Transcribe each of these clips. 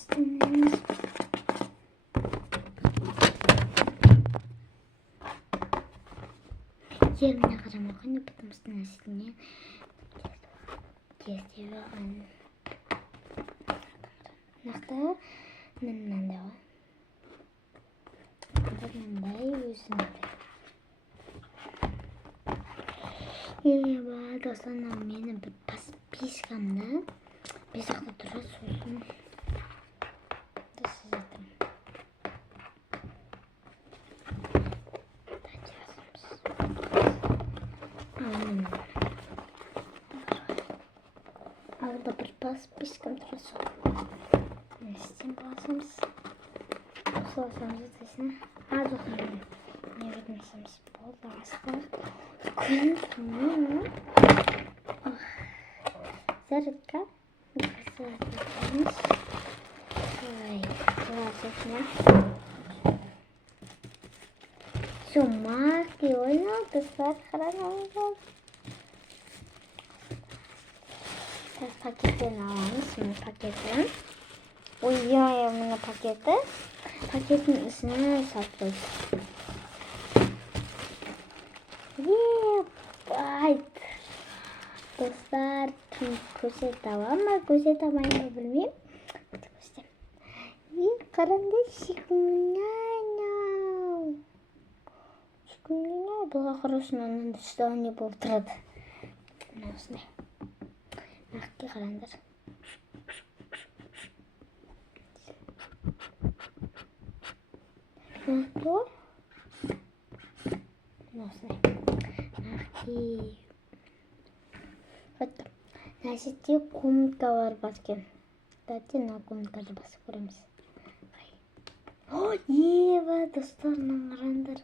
істейміз. Жеріне қарамаған, потому что нәрсіне кездегі нақты мынандай ғой. Мынандай өзінде. Еба, достарым, мені бір подпискамды без жақта тұра сосын сіз етім. Алда бір подпискам тұра сосын. Не істен боласамыз? Соласамыз етесіне. Жоқын не өтінесіміз болды астар. Күн тұмын. Зарытка. Зарытқамыз. Классикне. Все, марки ойнал, достар қараңыз. Сейчас пакеттен аламыз, мына пакеттен. Ой, мына пакеті. Пакеттің ішіне сатпайыз. Байт. Достар, кім көсет аламы, көсет амайын білмейм. Қараңдар, шикімнен. Шикімнен, бұға құрышын оның дұштағы не болып тұрады. Осындай. Нақты қараңдар. Нақты ғой. Осындай. Нақты. Вот. Нәрсетте комнатка бар баскен. Дәтте на комнаткада басып көреміз. Ева, достарынан қараңдар.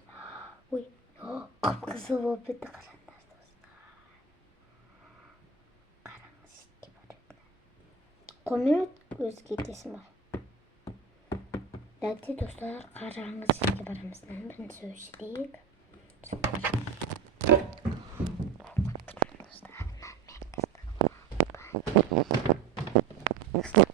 Ой, қып-қызыл болып бетті қараңдар, достар. Қараңыз, сетке бар еді. Қомет өзге етесім бар. Дәтте, достар, қараңыз, сетке барамыз. Бірін сөз дейік. Достар,